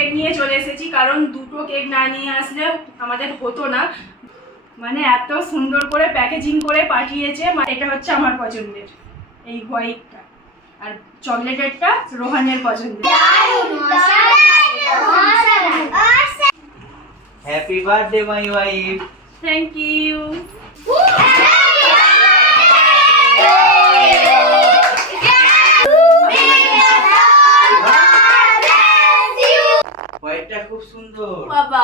Cake নিয়ে চলে এসেছি, কারণ দুটো কেক না নিয়ে আসলে আমাদের হতো না। মানে এত সুন্দর করে প্যাকেজিং করে পাঠিয়েছে, এটা হচ্ছে আমার পছন্দের এই হোয়াইটটা, আর চকলেটেরটা রোহানের পছন্দের। Happy birthday my wife. Thank you. হোয়াইটটা খুব সুন্দর বাবা,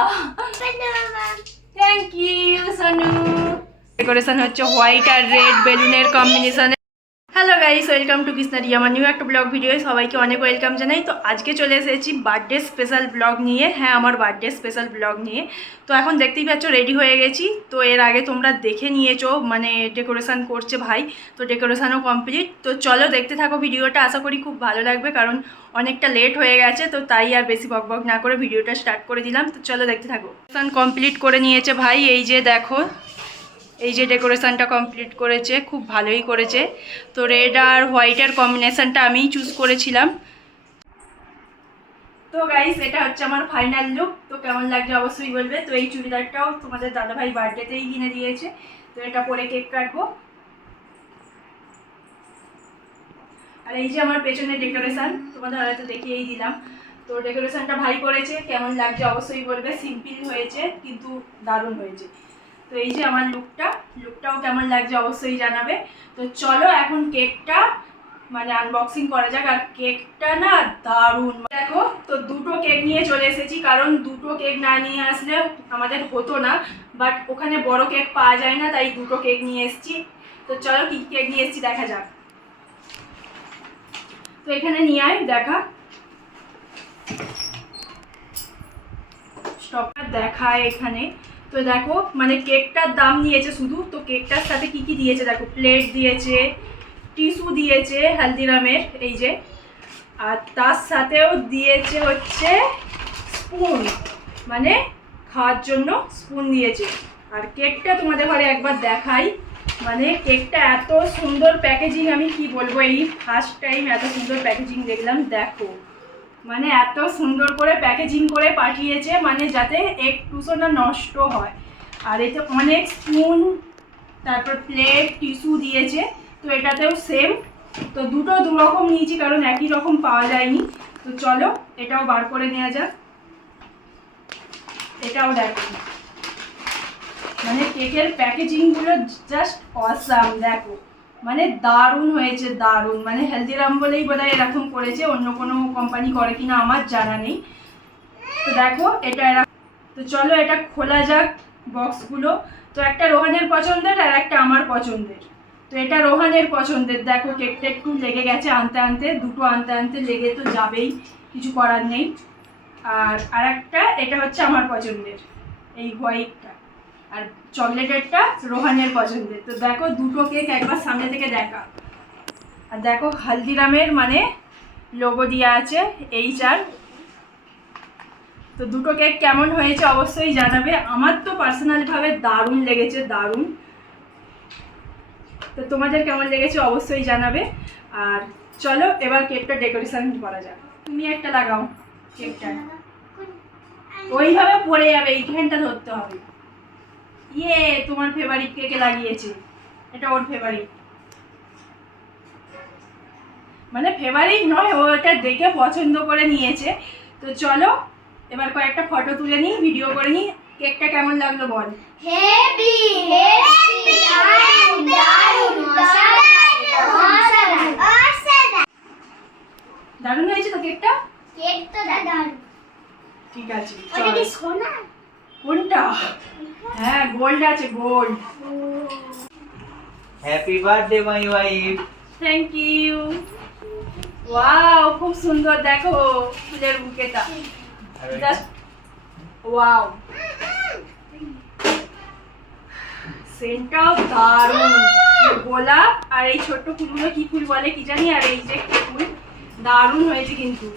থ্যাংক ইউ সোনু। ডেকোরেশন হচ্ছে হোয়াইট আর রেড বেলুনের কম্বিনেশনে। Hello guys, welcome to Krishnari, আমার নিউ একটা ব্লগ ভিডিও। সবাইকে অনেক ওয়েলকাম জানাই। তো আজকে চলে এসেছি বার্থডে স্পেশাল ব্লগ নিয়ে। হ্যাঁ, আমার বার্থডে স্পেশাল ব্লগ নিয়ে। তো এখন দেখতেই পাচ্ছ রেডি হয়ে গেছি। তো এর আগে তোমরা দেখে নিয়েছো, মানে ডেকোরেশন করছে ভাই, তো ডেকোরেশনও কমপ্লিট। তো চলো দেখতে থাকো ভিডিওটা, আশা করি খুব ভালো লাগবে, কারণ অনেকটা লেট হয়ে গেছে। তো তাই আর বেশি বকবক না করে ভিডিওটা স্টার্ট করে দিলাম। তো চলো দেখতে থাকো। ডেকোরেশন কমপ্লিট করে নিয়েছে ভাই, এই যে দেখো, এই যে ডেকোরেশনটা কমপ্লিট করেছে, খুব ভালোই করেছে। তো রেড আর হোয়াইটের কম্বিনেশনটা আমিই চুজ করেছিলাম। তো গাইস, এটা হচ্ছে আমার ফাইনাল লুক। তো কেমন লাগছে অবশ্যই বলবে। তো এই চুড়িদারটাও তোমাদের দাদাভাই বার্থডেতেই কিনে দিয়েছে। তো এটা পরে কেক কাটবো। আর এই যে আমার পেছনে ডেকোরেশন, তোমাদের হয়তো দেখিয়েই দিলাম। তো ডেকোরেশনটা ভাই করেছে, কেমন লাগছে অবশ্যই বলবে। সিম্পল হয়েছে কিন্তু দারুণ হয়েছে। তো এই যে আমার লুকটাও কেমন লাগছে অবশ্যই জানাবে। তো চলো এখন কেকটা মানে আনবক্সিং করা যাক। আর কেকটা না দারুণ দেখো। তো দুটো কেক নিয়ে চলে এসেছি, কারণ দুটো কেক না নিয়ে আসলে আমাদের হতো না, বাট ওখানে বড় কেক পাওয়া যায় না, তাই দুটো কেক নিয়ে এসেছি। তো চলো কি কেক নিয়ে এসেছি দেখা যাক। তো এখানে নিয়ে আয় দেখা, স্টকটা দেখায় এখানে। তো দেখো মানে কেকটার দাম নিয়েছে শুধু। তো কেকটার সাথে কি কি দিয়েছে দেখো, প্লেট দিয়েছে, টিস্যু দিয়েছে হালদিরামের এই যে, আর তার সাথেও দিয়েছে হচ্ছে স্পুন, মানে খাওয়ার জন্য স্পুন দিয়েছে। আর কেকটা তোমাদের ঘরে একবার দেখাই, মানে কেকটা এত সুন্দর প্যাকেজিং, আমি কি বলবো, এই ফার্স্ট টাইম এত সুন্দর প্যাকেজিং দেখলাম। দেখো মানে এত সুন্দর করে প্যাকেজিং করে পাঠিয়েছে, মানে যাতে একটুও না নষ্ট হয়। আর এতে অনেক স্পুন, তারপর প্লেট, টিস্যু দিয়েছে। তো এটাতেও সেম। তো দুটো দুরকম নিয়েছি, কারণ একই রকম পাওয়া যায়নি। তো চলো এটাও বার করে নেওয়া যাক। এটাও দেখো, মানে কেকের প্যাকেজিংগুলো জাস্ট অসাম। দেখো মানে দারুণ হয়েছে, দারুণ। মানে হেলদিরাম বলেই বোধহয় এরকম করেছে, অন্য কোনো কোম্পানি করে কিনা আমার জানা নেই। তো দেখো এটা তো চলো এটা খোলা যাক বক্সগুলো। তো একটা রোহানের পছন্দের আর একটা আমার পছন্দের। তো এটা রোহানের পছন্দের। দেখো কেকটা একটু লেগে গেছে আনতে আনতে, দুটো আনতে আনতে লেগে তো যাবেই, কিছু করার নেই। আর আরেকটা এটা হচ্ছে আমার পছন্দের, এই হোয়াইটটা, আর চকলেটেরটা রোহানের পছন্দের। তো দেখো দুটো কেক একবার সামনে থেকে দেখা। আর দেখো হালদিরামের মানে লোগো দেওয়া আছে HR। তো দুটো কেক কেমন হয়েছে অবশ্যই জানাবে। আমার তো পার্সোনালভাবে দারুণ লেগেছে, দারুণ। তো তোমাদের কেমন লেগেছে অবশ্যই জানাবে। আর চলো এবার কেকটা ডেকোরেশন করা যাক। তুমি একটা লাগাও কেকটা, ওইভাবে পড়ে যাবে, এইখানটা ধরতে হবে। ইয়ে, তোমার ফেভারিট কেকে লাগিয়েছে, এটা ওর ফেভারিট, মানে ফেভারিট নয়, ও এটা দেখে পছন্দ করে নিয়েছে। তো চলো এবার কয়েকটা ফটো তুলে নিই, ভিডিও করে নিই। কেকটা কেমন লাগলো বল। হেভি হেভি দারুণ দারুণ দারুণ হয়েছে তো কেকটা। কেক তো দারুণ। ঠিক আছে, ওটা কি সোনা? কোনটা? হ্যাঁ গোল্ড আছে, gold. Happy birthday my wife. Thank you. Wow খুব সুন্দর, দেখো ফুলের বুকেটা, জাস্ট ওয়াও। সেন্টটাও দারুণ, গোলাপ আর এই ছোট্ট ফুলগুলো কি ফুল বলে কি জানি, আর এই যে ফুল দারুণ হয়েছে কিন্তু।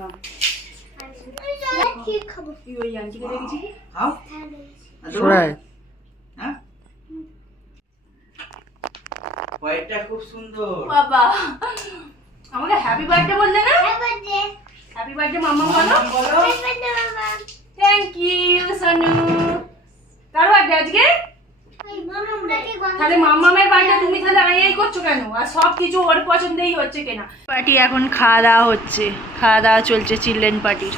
না কি খাবো? তুই ওই আন্টিকে দেখেছি কি? খাও শোনায় হ্যাঁ হোয়াইটটা খুব সুন্দর। বাবা আমাকে হ্যাপি বার্থডে বললে না? বার্থডে হ্যাপি বার্থডে মাম্মা বলো। বলো বার্থডে মামা। Thank you Sonu. কার বার্থডে আজকে? এই মামা কি গন্ধ? তাহলে মাম্মামের বার্থডে তুমি তাহলে এই করছো কেন? আর সব কিছু ওর পছন্দেই হচ্ছে কেনা। পার্টি এখন খাওয়া দাওয়া হচ্ছে, খাওয়া দাওয়া চলছে চিলড্রেন পার্টির।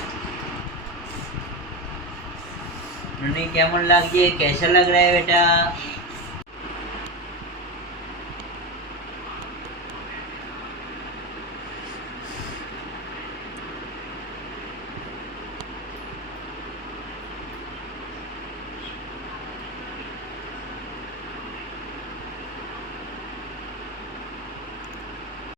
কেমন লাগছে? कैसा लग रहा है बेटा?